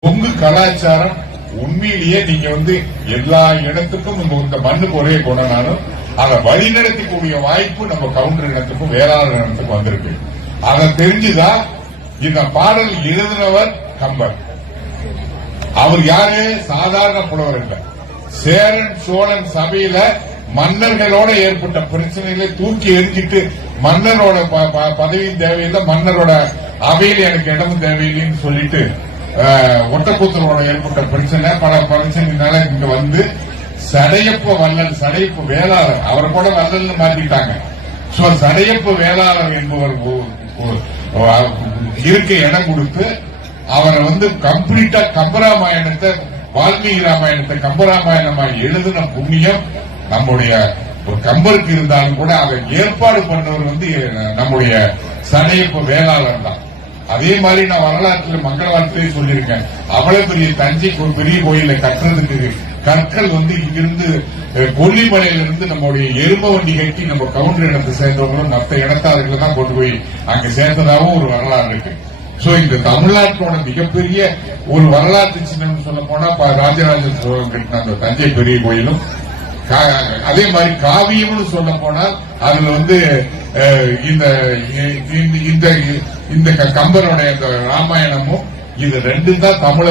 கொங்கு கலாச்சாரம் உண்மையிலேயே நீங்க வந்து எல்லா இடத்துக்கும் இந்த- இந்த மண்ணுக்கு ஒரே குணம்னாலும் அதை வழிநடத்தக்கூடிய வாய்ப்பு நம்ம கவுண்டர் இனத்துக்கும் வேளாண் இனத்துக்கும் வந்திருக்கு. அதை தெரிஞ்சுதான் இந்த பாடல் எழுதினவர் கம்பர். அவர் யாரு? சாதாரண புலவர் இல்லை. சேரன் சோழன் சபையில மன்னர்களோட ஏற்பட்ட பிரச்சனைகளை தூக்கி எரிஞ்சிட்டு மன்னரோட ப- ப- பதவியும் தேவையில்லை மன்னரோட அவையில் எனக்கு இடமும் தேவையில்லைன்னு சொல்லிட்டு ஒட்டக்கூத்தரோட ஏற்பட்ட பிரச்சனை பல பிரச்சனைனால இங்க வந்து சடையப்ப வள்ளல் சடையப்ப வேளாளர் அவரை கூட வல்லன் மாத்திட்டாங்க. சோ சடையப்ப வேளாளர் என்பவர் இருக்க இடம் கொடுத்து அவரை வந்து கம்ப்ளீட்டா கம்பராமாயணத்தை வால்மீகி ராமாயணத்தை கம்பராமாயணமாக எழுதின புண்ணியம் நம்முடைய ஒரு கம்பருக்கு இருந்தாலும் கூட அதை ஏற்பாடு பண்ணவர் வந்து நம்முடைய சடையப்ப வேளாளர் தான். அதே மாதிரி நான் வரலாற்றில் மங்களவாரத்திலே சொல்லியிருக்கேன். அவ்வளவு பெரிய தஞ்சை ஒரு பெரிய கோயில கட்டுறதுக்கு கற்கள் வந்து இங்கிருந்து கொல்லிமலையில இருந்து நம்முடைய எரும வண்டி கட்டி நம்ம கவுண்டர் இடத்தை சேர்ந்தவங்களும் மற்ற இடத்தார்கள் தான் கொண்டு போய் அங்க சேர்ந்ததாகவும் ஒரு வரலாறு இருக்கு. சோ இந்த தமிழ்நாட்டோட மிகப்பெரிய ஒரு வரலாற்று சின்னம் சொல்ல போனா ராஜராஜ சோழன் கட்டின அந்த தஞ்சை பெரிய கோயிலும் கா- அதே மாதிரி காவியம்னு சொல்ல போனால் அதுல வந்து அஹ், இந்த இந்த- இந்த கம்பனுடைய ராமாயணமும் இது ரெண்டும் தான் தமிழ